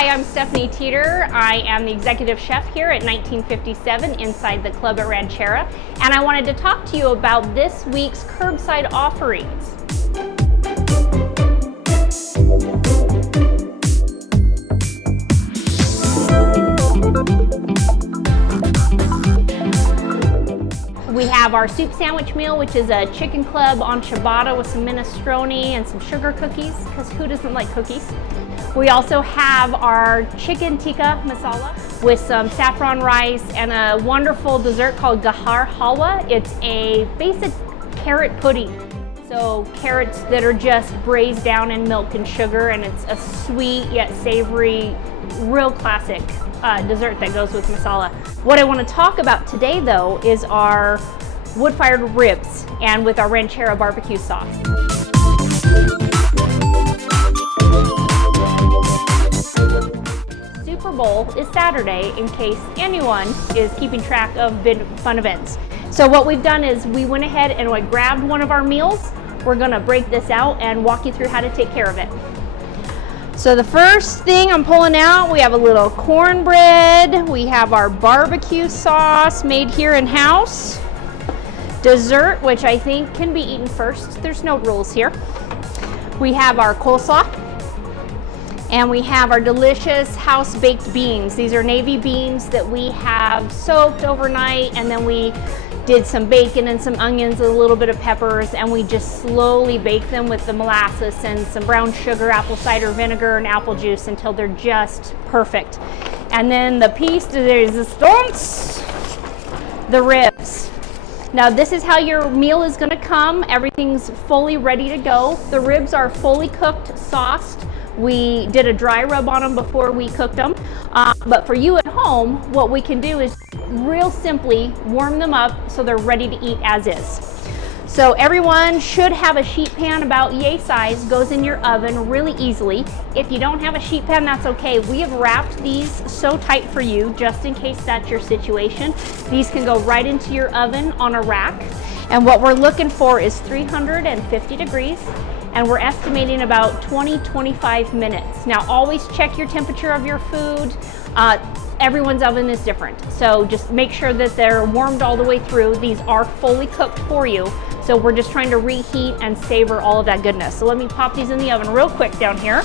Hi, I'm Stefanie Teeter. I am the executive chef here at 1957 inside the club at Rancharrah, and I wanted to talk to you about this week's curbside offerings. We have our soup sandwich meal, which is a chicken club on ciabatta with some minestrone and some sugar cookies, because who doesn't like cookies? We also have our chicken tikka masala with some saffron rice and a wonderful dessert called gahar halwa. It's a basic carrot pudding. So carrots that are just braised down in milk and sugar, and it's a sweet yet savory, real classic dessert that goes with masala. What I want to talk about today though is our wood-fired ribs and with our Rancharrah barbecue sauce. Super Bowl is Saturday in case anyone is keeping track of big fun events. So what we've done is we went ahead and we grabbed one of our meals. We're gonna break this out and walk you through how to take care of it. So the first thing I'm pulling out, we have a little cornbread. We have our barbecue sauce made here in-house. Dessert, which I think can be eaten first. There's no rules here. We have our coleslaw. And we have our delicious house-baked beans. These are navy beans that we have soaked overnight, and then we did some bacon and some onions, a little bit of peppers, and we just slowly bake them with the molasses and some brown sugar, apple cider vinegar, and apple juice until they're just perfect. And then the piece de resistance, the ribs. Now this is how your meal is gonna come. Everything's fully ready to go. The ribs are fully cooked, sauced. We did a dry rub on them before we cooked them. But for you at home, what we can do is real simply warm them up so they're ready to eat as is. So everyone should have a sheet pan about yay size, goes in your oven really easily. If you don't have a sheet pan, that's okay. We have wrapped these so tight for you, just in case that's your situation. These can go right into your oven on a rack. And what we're looking for is 350 degrees. And we're estimating about 20-25 minutes. Now always check your temperature of your food. Everyone's oven is different. So just make sure that they're warmed all the way through. These are fully cooked for you. So we're just trying to reheat and savor all of that goodness. So let me pop these in the oven real quick down here.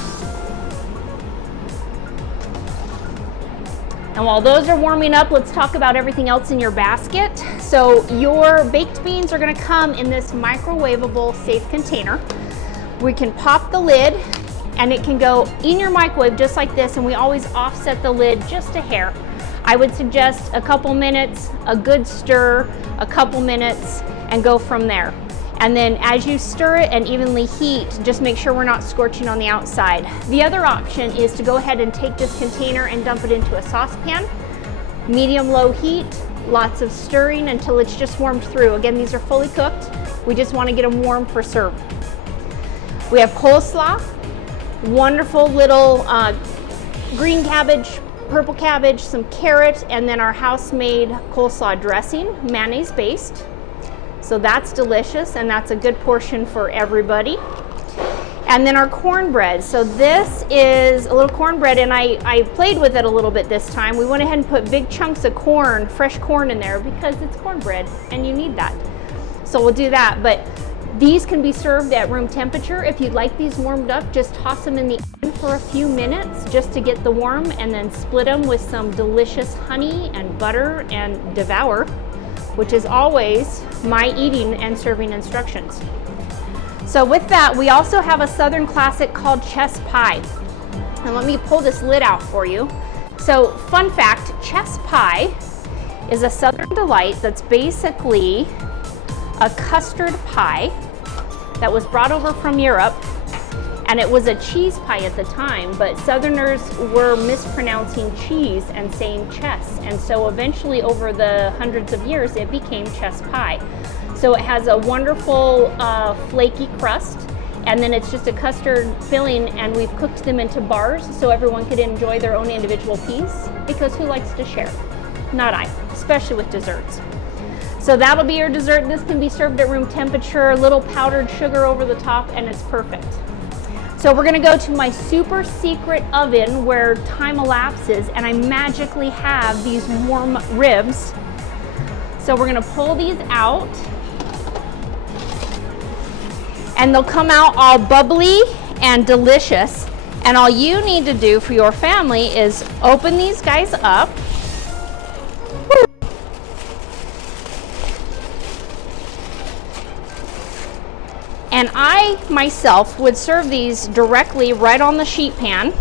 And while those are warming up, let's talk about everything else in your basket. So your baked beans are gonna come in this microwavable safe container. We can pop the lid and it can go in your microwave just like this, and we always offset the lid just a hair. I would suggest a couple minutes, a good stir, a couple minutes, and go from there. And then as you stir it and evenly heat, just make sure we're not scorching on the outside. The other option is to go ahead and take this container and dump it into a saucepan, medium-low heat, lots of stirring until it's just warmed through. Again, these are fully cooked. We just want to get them warm for serve. We have coleslaw, wonderful little green cabbage, purple cabbage, some carrot, and then our house-made coleslaw dressing, mayonnaise based. So that's delicious, and that's a good portion for everybody. And then our cornbread. So this is a little cornbread, and I played with it a little bit this time. We went ahead and put big chunks of corn, fresh corn in there, because it's cornbread and you need that. So we'll do that. But these can be served at room temperature. If you'd like these warmed up, just toss them in the oven for a few minutes just to get the warm, and then split them with some delicious honey and butter and devour, which is always my eating and serving instructions. So with that, we also have a Southern classic called chess pie. And let me pull this lid out for you. So fun fact, chess pie is a Southern delight that's basically a custard pie that was brought over from Europe, and it was a cheese pie at the time, but Southerners were mispronouncing cheese and saying chess, and so eventually over the hundreds of years it became chess pie. So it has a wonderful flaky crust, and then it's just a custard filling, and we've cooked them into bars so everyone could enjoy their own individual piece, because who likes to share? Not I, especially with desserts. So that'll be your dessert. This can be served at room temperature, a little powdered sugar over the top, and it's perfect. So we're gonna go to my super secret oven where time elapses and I magically have these warm ribs. So we're gonna pull these out and they'll come out all bubbly and delicious. And all you need to do for your family is open these guys up. And I myself would serve these directly right on the sheet pan.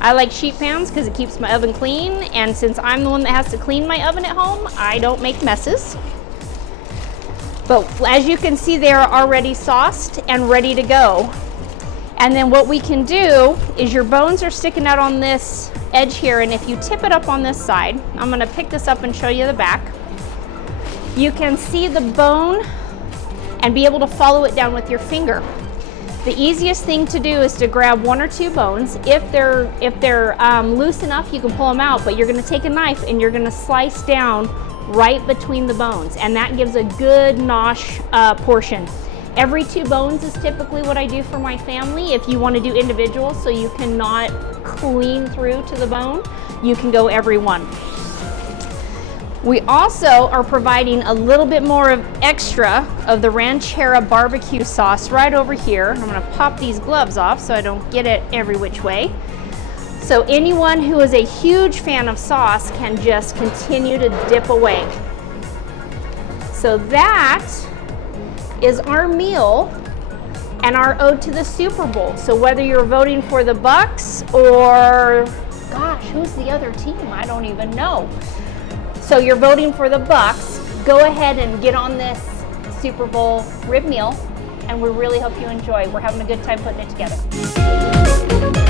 I like sheet pans because it keeps my oven clean, and since I'm the one that has to clean my oven at home, I don't make messes. But as you can see, they're already sauced and ready to go. And then what we can do is your bones are sticking out on this edge here, and if you tip it up on this side, I'm gonna pick this up and show you the back. You can see the bone and be able to follow it down with your finger. The easiest thing to do is to grab one or two bones. If they're loose enough, you can pull them out, but you're gonna take a knife and you're gonna slice down right between the bones, and that gives a good nosh portion. Every 2 bones is typically what I do for my family. If you want to do individuals so you cannot clean through to the bone, you can go every 1. We also are providing a little bit more of extra of the Rancharrah barbecue sauce right over here. I'm gonna pop these gloves off so I don't get it every which way. So anyone who is a huge fan of sauce can just continue to dip away. So that is our meal and our ode to the Super Bowl. So whether you're voting for the Bucks or, gosh, who's the other team? I don't even know. So you're voting for the Bucks, go ahead and get on this Super Bowl rib meal, and we really hope you enjoy. We're having a good time putting it together.